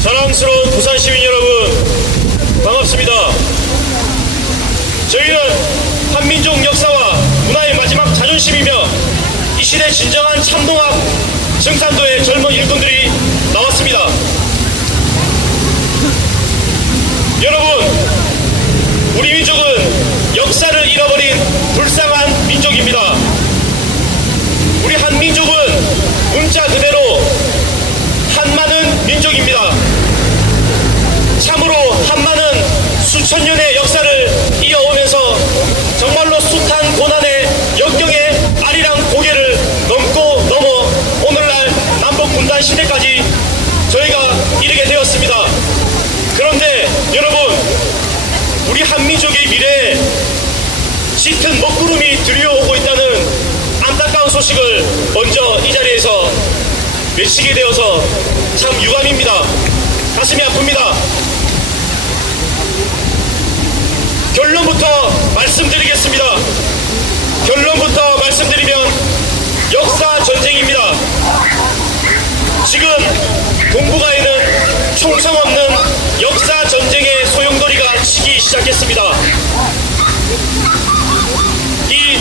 사랑스러운 부산 시민 여러분, 반갑습니다. 저희는 한민족 역사와 문화의 마지막 자존심이며 이 시대 진정한 참동학 증산도의 젊은 일꾼들이 나왔습니다. 여러분, 우리 민족은 역사를 잃어버린 불쌍한 민족입니다. 우리 한민족은 문자 그대로 한마는 민족입니다. 참으로 한마는 수천 년의 역사를 이어오면서 정말로 숱한 고난의 역경의 아리랑 고개를 넘고 넘어 오늘날 남북분단 시대까지 저희가 이르게 되었습니다. 그런데 여러분, 우리 한민족의 미래에 짙은 먹구름이 들이오고 있다는 안타까운 소식을 먼저 이 자리에서 외치게 되어서 참 유감입니다. 가슴이 아픕니다. 결론부터 말씀드리겠습니다. 결론부터 말씀드리면 역사 전쟁입니다. 지금 동북아에는 총성 없는 역사 전쟁의 소용돌이가 치기 시작했습니다. 이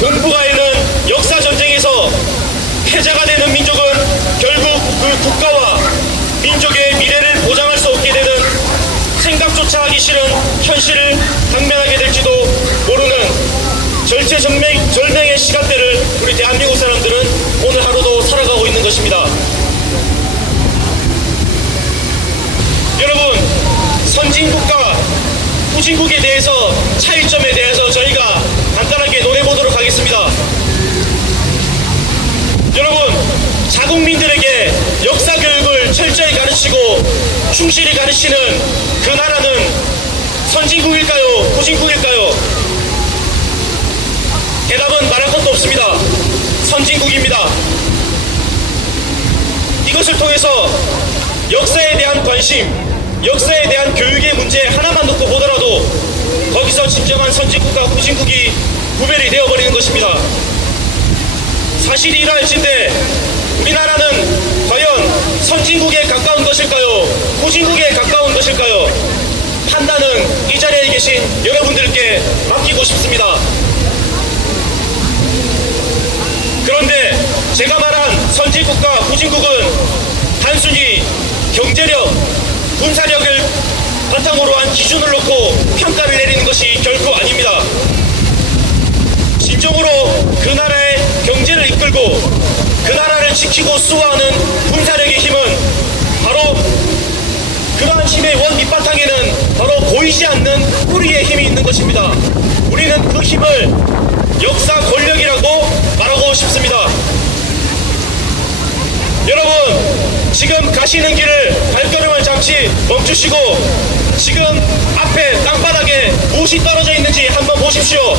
동북아에는 역사 전쟁에서 패자가 되는 민족은 결국 그 국가와 민족의 미래를 보장할 수 없게 되는 생각조차 하기 싫은 현실을 당면하게 될지도 모르는 절체절명의 시간대를 우리 대한민국 사람들은 오늘 하루도 살아가고 있는 것입니다. 여러분, 선진국과 후진국에 대해서 차이점에 대해서 저희가 간단하게 논해보도록 하겠습니다. 여러분, 자국민들에게 역사 교육을 철저히 가르치고 충실히 가르치는 그 나라는 선진국일까요? 후진국일까요? 대답은 말할 것도 없습니다. 선진국입니다. 이것을 통해서 역사에 대한 관심, 역사에 대한 교육의 문제 하나만 놓고 보더라도 거기서 진정한 선진국과 후진국이 구별이 되어버리는 것입니다. 사실이 이러할진데 우리나라는 과연 선진국에 가까운 것일까요? 후진국에 가까운 것일까요? 판단은 이 자리에 계신 여러분들께 맡기고 싶습니다. 그런데 제가 말한 선진국과 후진국은 단순히 경제력, 군사력을 바탕으로 한 기준을 놓고 평가를 내리는 것이 결코 아닙니다. 진정으로 그 나라의 경제를 이끌고 그 나라를 지키고 수호하는 군사력의 힘은 바로 그러한 힘의 원 밑바탕에는 바로 보이지 않는 뿌리의 힘이 있는 것입니다. 우리는 그 힘을 역사 권력이라고 말하고 싶습니다. 여러분, 지금 가시는 길을 발걸음을 잠시 멈추시고 지금 앞에 땅바닥에 무엇이 떨어져 있는지 한번 보십시오.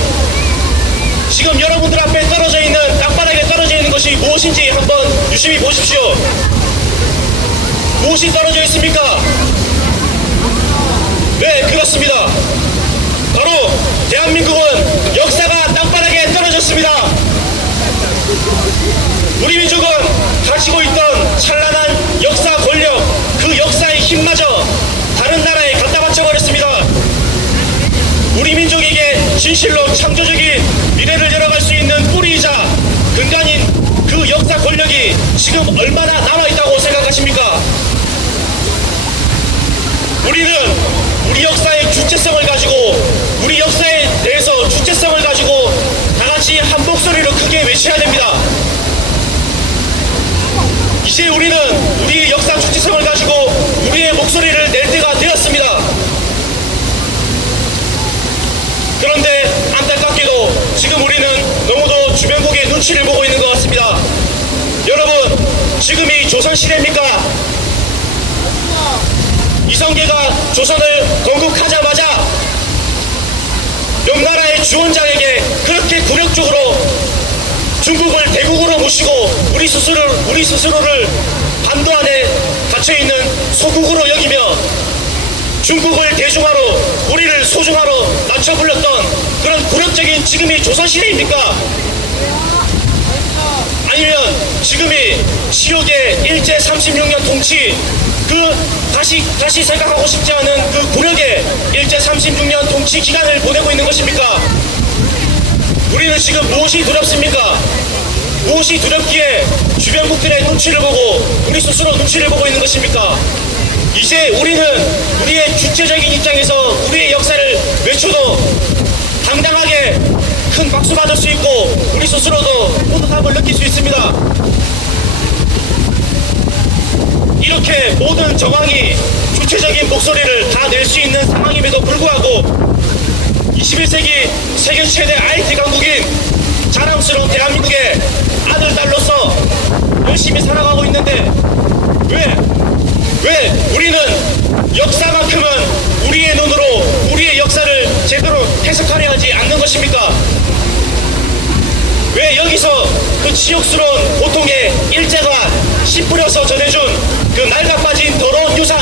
지금 여러분들 앞에 떨어져 있는 땅바닥에 떨어져 있는 것이 무엇인지 한번 유심히 보십시오. 무엇이 떨어져 있습니까? 네, 그렇습니다. 바로 대한민국은 역사가 땅바닥에 떨어졌습니다. 우리 민족은 가지고 있던 찬란한 역사 권력, 그 역사의 힘마저 다른 나라에 갖다 바쳐버렸습니다. 우리 민족에게 진실로 창조적인 미래를 열어갈 수 있는 뿌리이자 근간인 그 역사 권력이 지금 얼마나 남아있다고 생각하십니까? 우리는 우리 역사의 주체성을 가지고 우리 역사에 대해서 주체성을 가지고 다같이 한 목소리로 크게 외쳐야 됩니다. 이제 우리는 우리 역사 주체성을 가지고 우리의 목소리를 낼 때가 되었습니다. 그런데 안타깝게도 지금 우리는 너무도 주변국의 눈치를 보고 있는 것 같습니다. 여러분, 지금이 조선시대입니까? 이성계가 조선을 건국하자마자 명나라의 주원장에게 그렇게 굴욕적으로 중국을 대국으로 모시고 우리 스스로를 반도 안에 갇혀있는 소국으로 여기며 중국을 대중화로 우리를 소중화로 낮춰 불렸던 그런 굴욕적인 지금이 조선시대입니까? 아니면 지금이 시욕의 일제 36년 통치 다시 생각하고 싶지 않은 그 굴욕의 일제 36년 통치 기간을 보내고 있는 것입니까? 우리는 지금 무엇이 두렵습니까? 무엇이 두렵기에 주변국들의 눈치를 보고 우리 스스로 눈치를 보고 있는 것입니까? 이제 우리는 우리의 주체적인 입장에서 우리의 역사를 외쳐도 당당하게 큰 박수 받을 수 있고 우리 스스로도 뿌듯함을 느낄 수 있습니다. 이렇게 모든 정황이 주체적인 목소리를 다 낼 수 있는 상황임에도 불구하고 21세기 세계 최대 IT 강국인 자랑스러운 대한민국의 아들, 딸로서 열심히 살아가고 있는데 왜 우리는 역사만큼은 우리의 눈으로 우리의 역사를 제대로 해석하려 하지 않는 것입니까? 왜 여기서 그 치욕스러운 고통의 일제가 씨 뿌려서 전해준 그 낡아빠진 더러운 유산,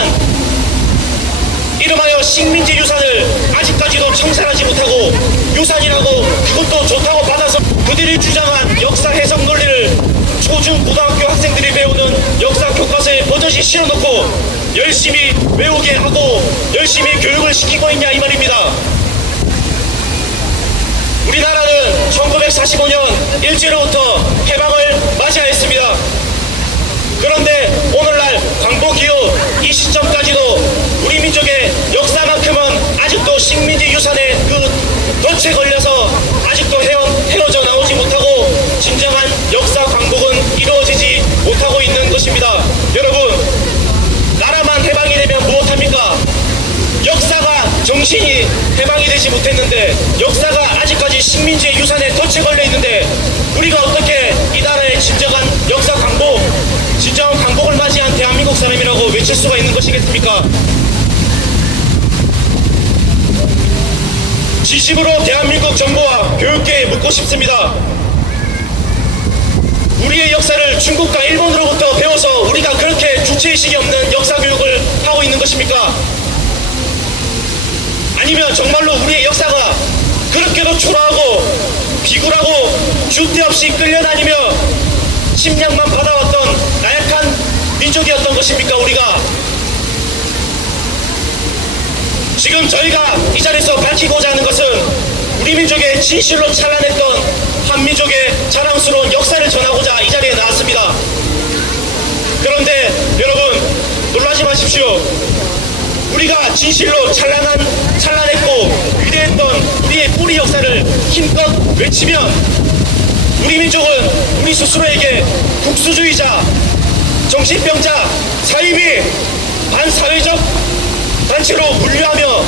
이름하여 식민지 유산을 아직까지도 청산하지 못하고 유산이라고 그것도 좋다고 받아서 그들이 주장한 역사 해석 논리를 초중 고등학교 학생들이 배우는 역사 교과서에 버젓이 실어놓고 열심히 외우게 하고 열심히 교육을 시키고 있냐 이 말입니다. 우리나라는 1945년 일제로부터 해방을 맞이하였습니다. 그런데 오늘날 광복이후 이 시점까지도 우리 민족의 역사만큼은 아직도 식민지 유산의 그 덫에 걸려서 아직도 헤어져 나오지 못하고 진정한 역사 광복은 이루어지지 못하고 있는 것입니다. 여러분, 나라만 해방이 되면 무엇합니까? 역사가 정신이 해방이 되지 못했는데, 역사가 아직까지 식민지의 유산에 덫에 걸려 있는데 우리가 어떻게 이 나라의 진정한 역사 광복, 진정한 광복을 맞이한 대한민국 사람이라고 외칠 수가 있는 것이겠습니까? 진심으로 대한민국 정부와 교육계에 묻고 싶습니다. 우리의 역사를 중국과 일본으로부터 배워서 우리가 그렇게 주체의식이 없는 역사 교육을 하고 있는 것입니까? 아니면 정말로 우리의 역사가 그렇게도 초라하고 비굴하고 주대 없이 끌려다니며 침략만 받아왔던 나약한 민족이었던 것입니까? 우리가 지금 저희가 이 자리에서 밝히고자 하는 것은 우리 민족의 진실로 찬란했던 한민족의 자랑스러운 역사를 전하고자 이 자리에 나왔습니다. 그런데 여러분, 놀라지 마십시오. 우리가 진실로 찬란했고 위대했던 우리의 뿌리 역사를 힘껏 외치면 우리 민족은 우리 스스로에게 국수주의자, 정신병자, 사이비, 반사회적 단체로 분류하며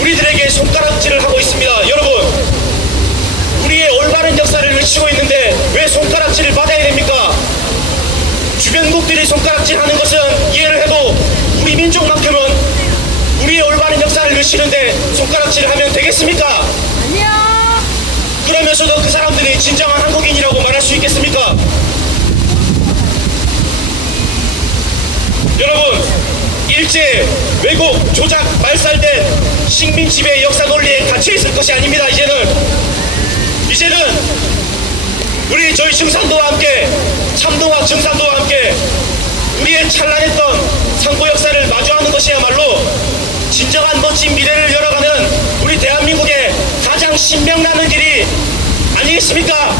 우리들에게 손가락질을 하고 있습니다. 여러분, 우리의 올바른 역사를 외치고 있는데 왜 손가락질을 받아야 됩니까? 주변국들이 손가락질하는 것은 이해를 해도 우리 민족만큼은 우리의 올바른 역사를 외치는데 손가락질을 하면 되겠습니까? 아니요. 그러면서도 그 사람들이 진정한 한국인이라고 말할 수 있겠습니까? 여러분, 일제, 왜곡, 조작, 말살된 식민 지배 역사 논리에 갇혀 있을 것이 아닙니다. 이제는 우리 저희 증산도와 함께, 참도와 증산도와 함께 우리의 찬란했던 상고 역사를 마주하는 것이야말로 진정한 멋진 미래를 열어가는 우리 대한민국의 가장 신명나는 길이 아니겠습니까?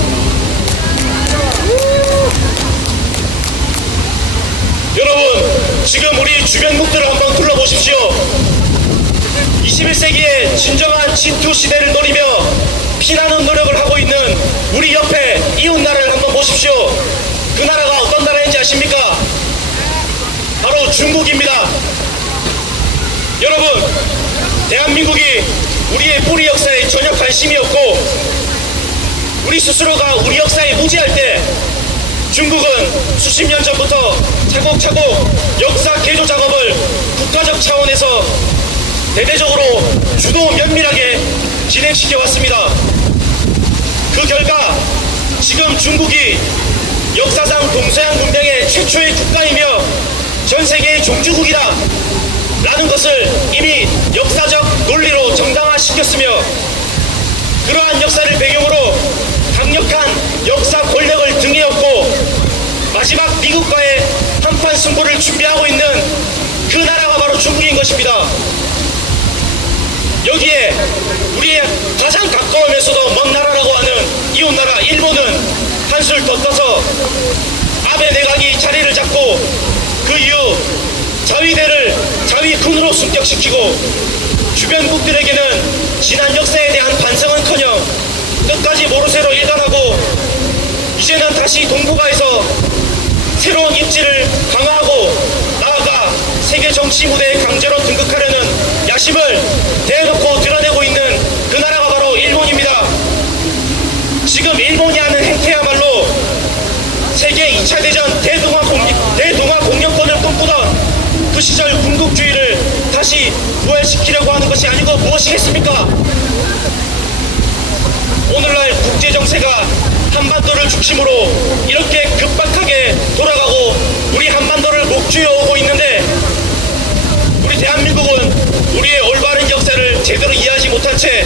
여러분, 지금 우리 주변국들을 한번 둘러보십시오. 21세기의 진정한 진투 시대를 노리며 피나는 노력을 하고 있는 우리 옆에 이웃 나라를 한번 보십시오. 그 나라가 어떤 나라인지 아십니까? 바로 중국입니다. 여러분, 대한민국이 우리의 뿌리 역사에 전혀 관심이 없고 우리 스스로가 우리 역사에 무지할 때 중국은 수십 년 전부터 차곡차곡 역사 개조 작업을 국가적 차원에서 대대적으로 주도 면밀하게 진행시켜 왔습니다. 그 결과 지금 중국이 역사상 동서양 문명의 최초의 국가이며 전 세계의 종주국이다 라는 것을 이미 역사적 논리로 정당화시켰으며 그러한 역사를 배경으로 강력한 역사 권력을 등에 업고 마지막 미국과의 한판 승부를 준비하고 있는 그 나라가 바로 중국인 것입니다. 여기에 우리의 가장 가까우면서도 먼 나라라고 하는 이웃나라 일본은 한술 더 떠서 아베 내각이 자리를 잡고 그 이후 자위군으로 승격시키고 주변국들에게는 지난 역사에 대한 반성은커녕 끝까지 모르쇠로 일관하고 이제는 다시 동북아에서 새로운 입지를 강화하고 나아가 세계 정치 무대에 강제로 등극하려는 야심을 대놓고 드러내고 있는 그 나라가 바로 일본입니다. 지금 일본이 하는 행태야말로 세계 2차 대전 대동아 공영권을 꿈꾸던 그 시절 군국주의를 다시 부활시키려고 하는 것이 아니고 무엇이겠습니까? 오늘날 국제정세가 한반도를 중심으로 이렇게 급박하게 돌아가고 우리 한반도를 목쥐어 오고 있는데 우리 대한민국은 우리의 올바른 역사를 제대로 이해하지 못한 채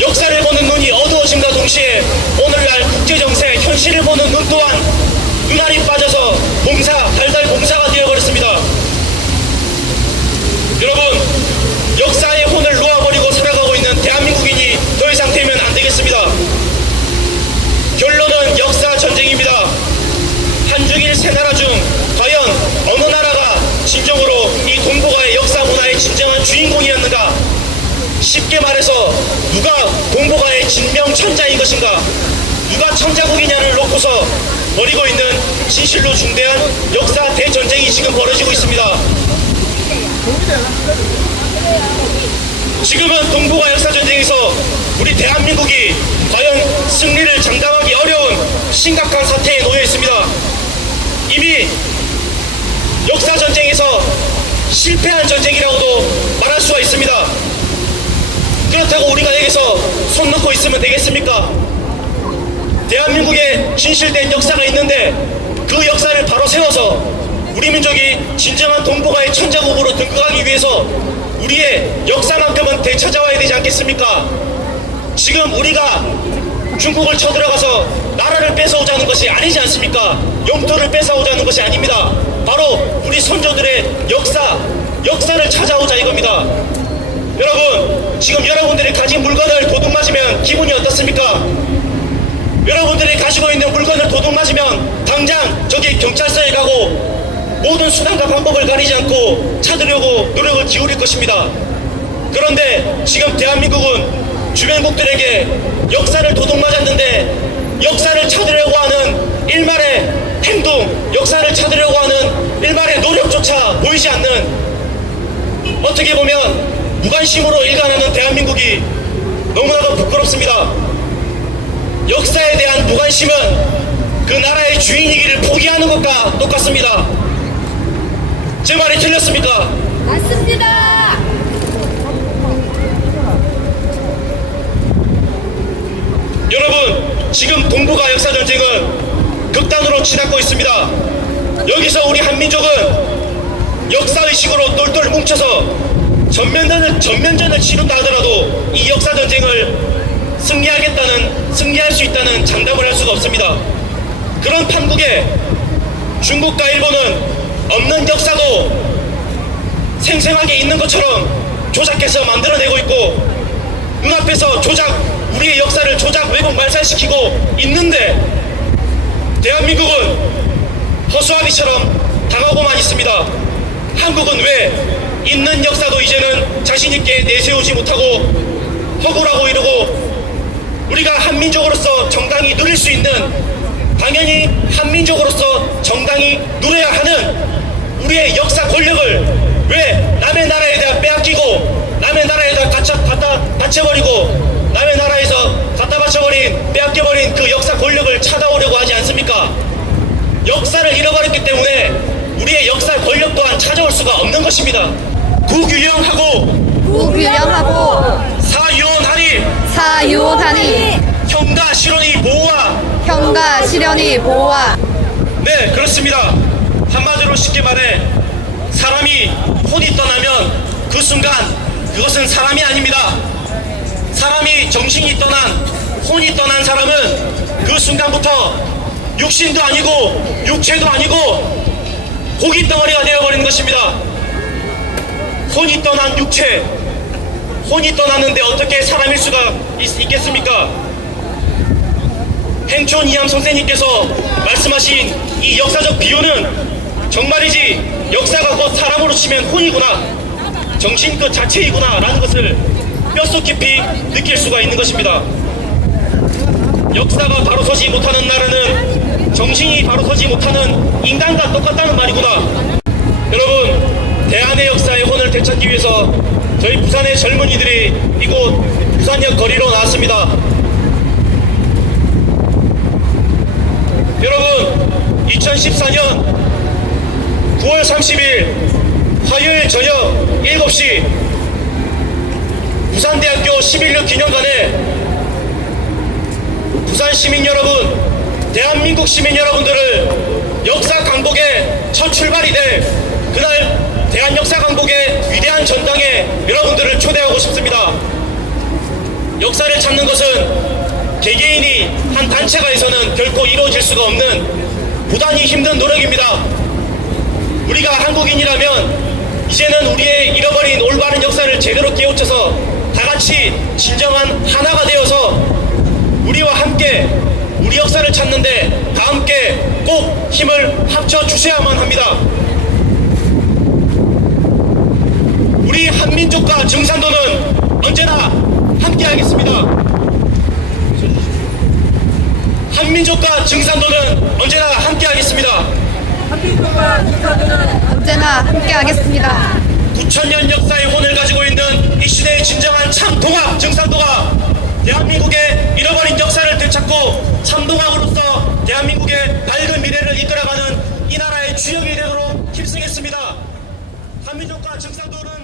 역사를 보는 눈이 어두워짐과 동시에 오늘날 국제정세 현실을 보는 눈 또한 눈알이 빠져서 달달 봉사가 되어버렸습니다. 여러분, 역사의 혼을 놓아버리고 살아가고 있는 대한민국인이 더 이상 되면 안 되겠습니다. 결론은 역사 전쟁입니다. 한중일 세 나라 중 과연 어느 나라가 진정으로 이 동북아의 역사 문화의 진정한 주인공이었는가? 쉽게 말해서 누가 동북아의 진명 천자인 것인가? 누가 천자국이냐를 놓고서 벌이고 있는 진실로 중대한 역사 대전쟁이 지금 벌어지고 있습니다. 지금은 동북아 역사전쟁에서 우리 대한민국이 과연 승리를 장담하기 어려운 심각한 사태에 놓여 있습니다. 이미 역사전쟁에서 실패한 전쟁이라고도 말할 수가 있습니다. 그렇다고 우리가 여기서 손 놓고 있으면 되겠습니까? 대한민국에 진실된 역사가 있는데 그 역사를 바로 세워서 우리 민족이 진정한 동북아의 천자국으로 등극하기 위해서 우리의 역사만큼은 되찾아와야 되지 않겠습니까? 지금 우리가 중국을 쳐들어가서 나라를 뺏어오자는 것이 아니지 않습니까? 영토를 뺏어오자는 것이 아닙니다. 바로 우리 선조들의 역사를 찾아오자 이겁니다. 여러분, 지금 여러분들이 가진 물건을 도둑맞으면 기분이 어떻습니까? 여러분들이 가지고 있는 물건을 도둑맞으면 당장 저기 경찰서에 가고 모든 수단과 방법을 가리지 않고 찾으려고 노력을 기울일 것입니다. 그런데 지금 대한민국은 주변국들에게 역사를 도둑맞았는데 역사를 찾으려고 하는 일말의 행동, 역사를 찾으려고 하는 일말의 노력조차 보이지 않는, 어떻게 보면 무관심으로 일관하는 대한민국이 너무나도 부끄럽습니다. 역사에 대한 무관심은 그 나라의 주인이기를 포기하는 것과 똑같습니다. 제 말이 틀렸습니까? 맞습니다. 여러분, 지금 동북아 역사전쟁은 극단으로 치닫고 있습니다. 여기서 우리 한민족은 역사의식으로 똘똘 뭉쳐서 전면전을 치른다 하더라도 이 역사전쟁을 승리할 수 있다는 장담을 할 수가 없습니다. 그런 판국에 중국과 일본은 없는 역사도 생생하게 있는 것처럼 조작해서 만들어내고 있고 눈앞에서 우리의 역사를 왜곡 말살시키고 있는데 대한민국은 허수아비처럼 당하고만 있습니다. 한국은 왜 있는 역사도 이제는 자신있게 내세우지 못하고 허구라고 이러고 우리가 한민족으로서 정당히 누릴 수 있는, 당연히 한민족으로서 정당히 누려야 하는 우리의 역사 권력을 왜 남의 나라에다 빼앗기고 남의 나라에다 갖다 바쳐버리고 남의 나라에서 갖다 바쳐버린 빼앗겨버린 그 역사 권력을 찾아오려고 하지 않습니까? 역사를 잃어버렸기 때문에 우리의 역사 권력 또한 찾아올 수가 없는 것입니다. 구규영하고 사유하니 형가 실현이 보호하. 네, 그렇습니다. 한마디로 쉽게 말해 사람이 혼이 떠나면 그 순간 그것은 사람이 아닙니다. 사람이 정신이 떠난, 혼이 떠난 사람은 그 순간부터 육신도 아니고 육체도 아니고 고기 덩어리가 되어버리는 것입니다. 혼이 떠난 육체, 혼이 떠났는데 어떻게 사람일 수가 있겠습니까? 행촌 이암 선생님께서 말씀하신 이 역사적 비유는 정말이지 역사가 곧 사람으로 치면 혼이구나, 정신 그 자체이구나 라는 것을 뼛속 깊이 느낄 수가 있는 것입니다. 역사가 바로 서지 못하는 나라는 정신이 바로 서지 못하는 인간과 똑같다는 말이구나. 여러분, 대한의 역사의 혼을 되찾기 위해서 저희 부산의 젊은이들이 이곳 부산역 거리로 나왔습니다. 여러분, 2014년 9월 30일 화요일 저녁 7시 부산대학교 11년 기념관에 부산 시민 여러분, 대한민국 시민 여러분들을 역사 강복의 첫 출발이 될 그날 대한 역사 강복의 위대한 전당에 여러분들을 초대하고 싶습니다. 역사를 찾는 것은 개개인이 한 단체가 해서는 결코 이루어질 수가 없는 부단히 힘든 노력입니다. 우리가 한국인이라면 이제는 우리의 잃어버린 올바른 역사를 제대로 깨우쳐서 다같이 진정한 하나가 되어서 우리와 함께 우리 역사를 찾는데 다 함께 꼭 힘을 합쳐 주셔야만 합니다. 우리 한민족과 증산도는 언제나 함께 하겠습니다. 한민족과 증산도는 언제나 함께 하겠습니다. 한민족과 증산도는 언제나 함께하겠습니다. 9,000년 역사의 혼을 가지고 있는 이 시대의 진정한 참동학 증산도가 대한민국의 잃어버린 역사를 되찾고 참동학으로서 대한민국의 밝은 미래를 이끌어가는 이 나라의 주역이 되도록 힘쓰겠습니다. 한민족과 증산도는